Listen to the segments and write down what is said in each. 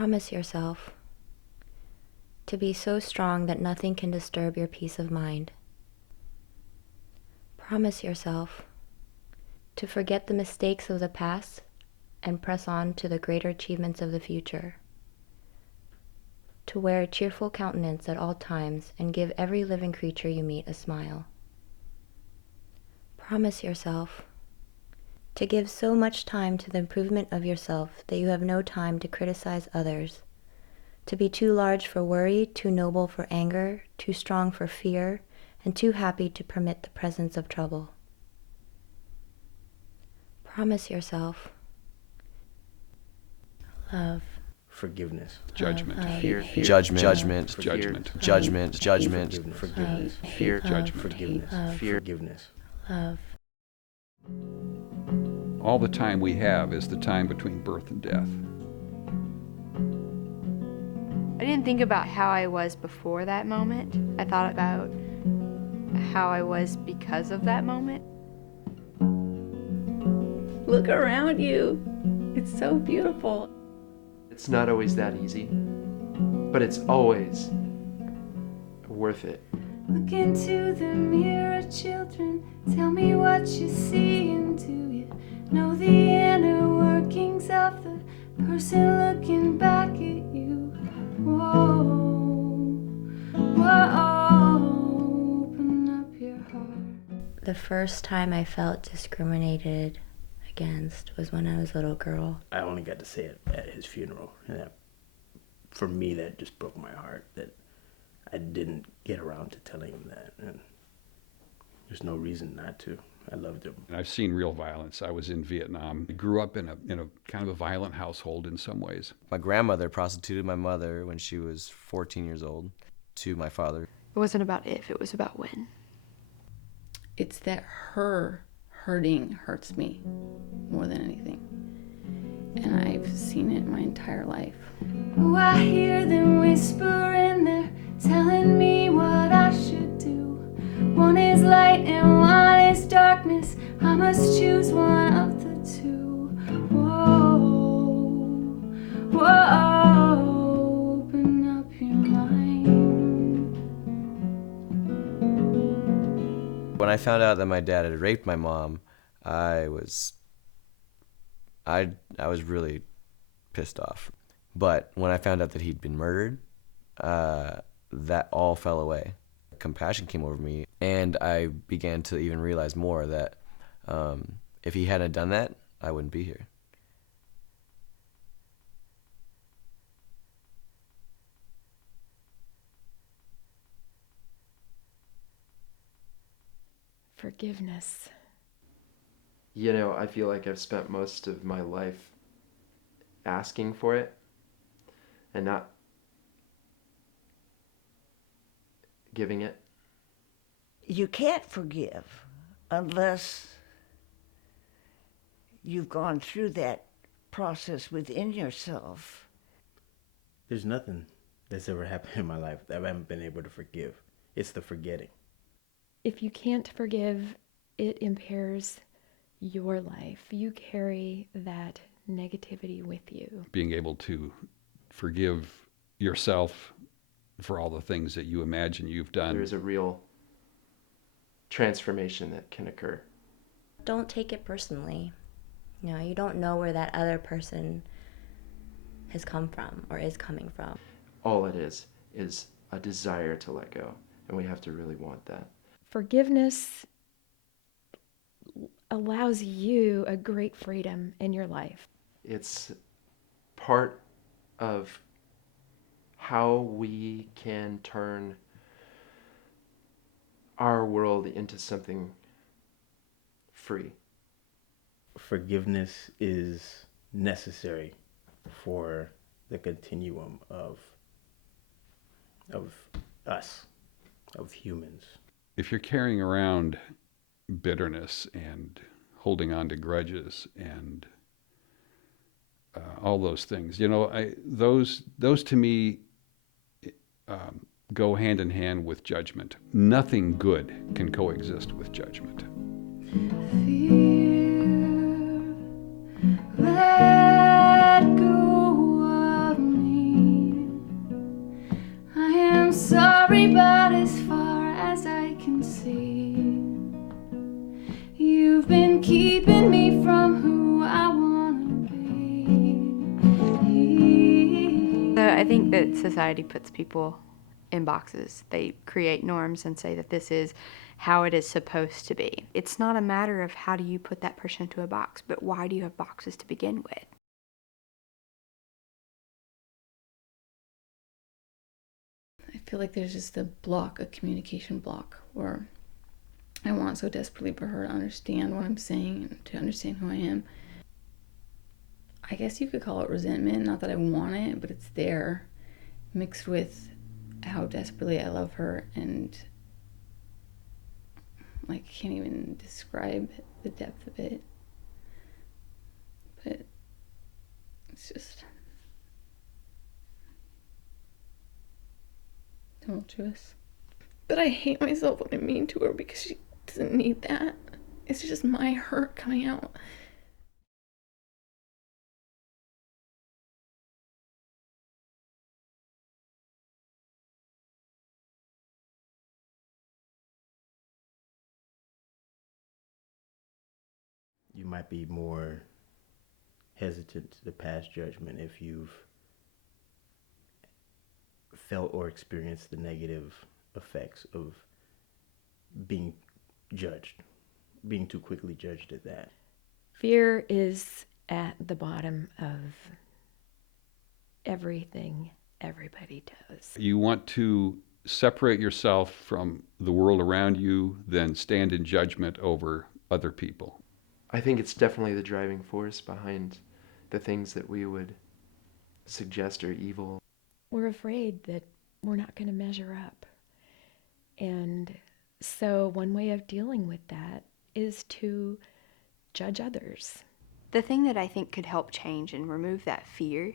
Promise yourself to be so strong that nothing can disturb your peace of mind. Promise yourself to forget the mistakes of the past and press on to the greater achievements of the future. To wear a cheerful countenance at all times and give every living creature you meet a smile. Promise yourself to give so much time to the improvement of yourself that you have no time to criticize others, to be too large for worry, too noble for anger, too strong for fear, and too happy to permit the presence of trouble. Promise yourself love, Forgiveness. Judgment. Fear. Judgment. Judgment. Judgment. Forgiveness. Fear. Judgment. Forgiveness. Fear. Forgiveness. love. All the time we have is the time between birth and death. I didn't think about how I was before that moment. I thought about how I was because of that moment. Look around you. It's so beautiful. It's not always that easy, but it's always worth it. Look into the mirror, children. Tell me what you see, and do you know the inner workings of the person looking back at you? Whoa, whoa, open up your heart. The first time I felt discriminated against was when I was a little girl. I only got to say it at his funeral, and that, for me, that just broke my heart. That I didn't get around to telling him that, and there's no reason not to. I loved him. And I've seen real violence. I was in Vietnam. I grew up in a kind of a violent household in some ways. My grandmother prostituted my mother when she was 14 years old to my father. It wasn't about if, it was about when. It's that her hurting hurts me more than anything. And I've seen it my entire life. Oh, I hear them whisper in there, telling me what I should do. One is light and one is darkness. I must choose one of the two. Whoa, whoa, open up your mind. When I found out that my dad had raped my mom, I was really pissed off. But when I found out that he'd been murdered, that all fell away. Compassion came over me, and I began to even realize more that if he hadn't done that, I wouldn't be here. Forgiveness. You know, I feel like I've spent most of my life asking for it and not giving it. You can't forgive unless you've gone through that process within yourself. There's nothing that's ever happened in my life that I haven't been able to forgive. It's the forgetting. If you can't forgive, it impairs your life. You carry that negativity with you. Being able to forgive yourself for all the things that you imagine you've done. There is a real transformation that can occur. Don't take it personally. You know, you don't know where that other person has come from or is coming from. All it is a desire to let go, and we have to really want that. Forgiveness allows you a great freedom in your life. It's part of how we can turn our world into something free. Forgiveness is necessary for the continuum of us, of humans. If you're carrying around bitterness and holding on to grudges and all those things, you know, those to me go hand in hand with judgment. Nothing good can coexist with judgment. Fear, let go of me. I think that society puts people in boxes. They create norms and say that this is how it is supposed to be. It's not a matter of how do you put that person into a box, but why do you have boxes to begin with? I feel like there's just a block, a communication block, where I want so desperately for her to understand what I'm saying and to understand who I am. I guess you could call it resentment, not that I want it, but it's there, mixed with how desperately I love her, and like can't even describe the depth of it. But it's just tumultuous. But I hate myself when I'm mean to her because she doesn't need that. It's just my hurt coming out. You might be more hesitant to pass judgment if you've felt or experienced the negative effects of being judged, being too quickly judged at that. Fear is at the bottom of everything everybody does. You want to separate yourself from the world around you, then stand in judgment over other people. I think it's definitely the driving force behind the things that we would suggest are evil. We're afraid that we're not going to measure up. And so one way of dealing with that is to judge others. The thing that I think could help change and remove that fear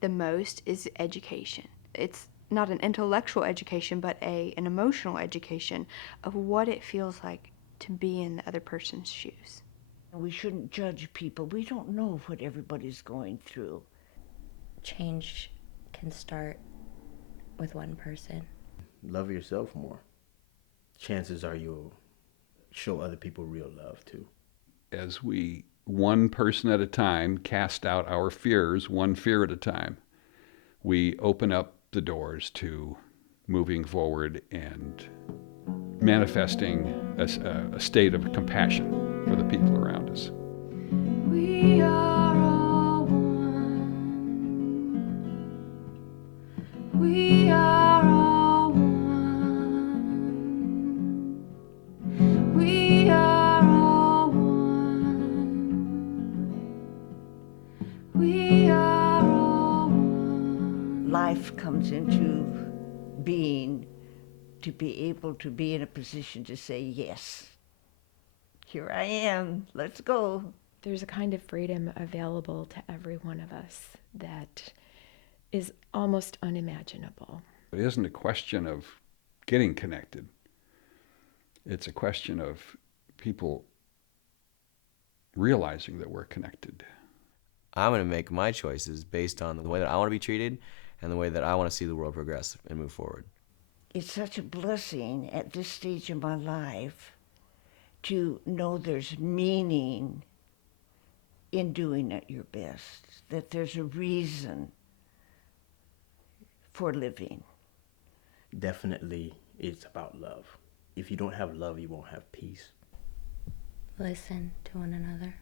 the most is education. It's not an intellectual education, but an emotional education of what it feels like to be in the other person's shoes. We shouldn't judge people. We don't know what everybody's going through. Change can start with one person. Love yourself more. Chances are you'll show other people real love too. As we, one person at a time, cast out our fears, one fear at a time, we open up the doors to moving forward and manifesting a state of compassion for the people around us. We are all one. We are all one. We are all one. We are all one. Life comes into being to be able to be in a position to say, yes, here I am, let's go. There's a kind of freedom available to every one of us that is almost unimaginable. It isn't a question of getting connected. It's a question of people realizing that we're connected. I'm going to make my choices based on the way that I want to be treated and the way that I want to see the world progress and move forward. It's such a blessing at this stage of my life to know there's meaning in doing it your best, that there's a reason for living. Definitely, it's about love. If you don't have love, you won't have peace. Listen to one another.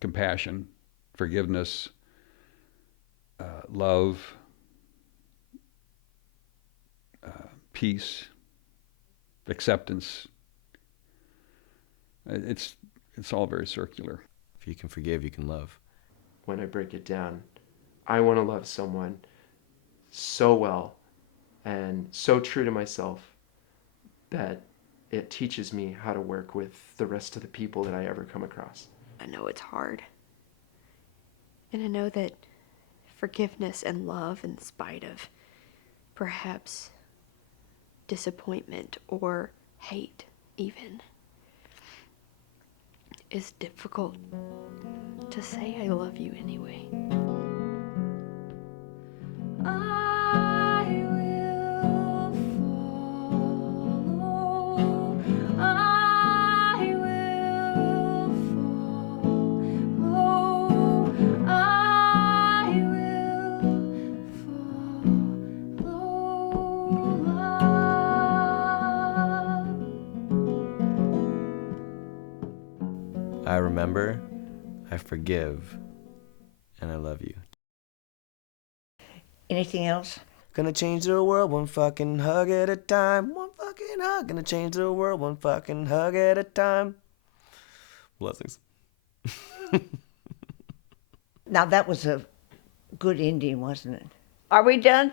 Compassion, forgiveness, love, peace, acceptance. It's all very circular. If you can forgive, you can love. When I break it down, I want to love someone so well and so true to myself that it teaches me how to work with the rest of the people that I ever come across. I know it's hard. And I know that forgiveness and love, in spite of perhaps disappointment or hate even, is difficult to say I love you anyway. I will follow. I will follow. I remember, I forgive, and I love you. Anything else? Gonna change the world one fucking hug at a time. One fucking hug. Gonna change the world one fucking hug at a time. Blessings. Now that was a good ending, wasn't it? Are we done?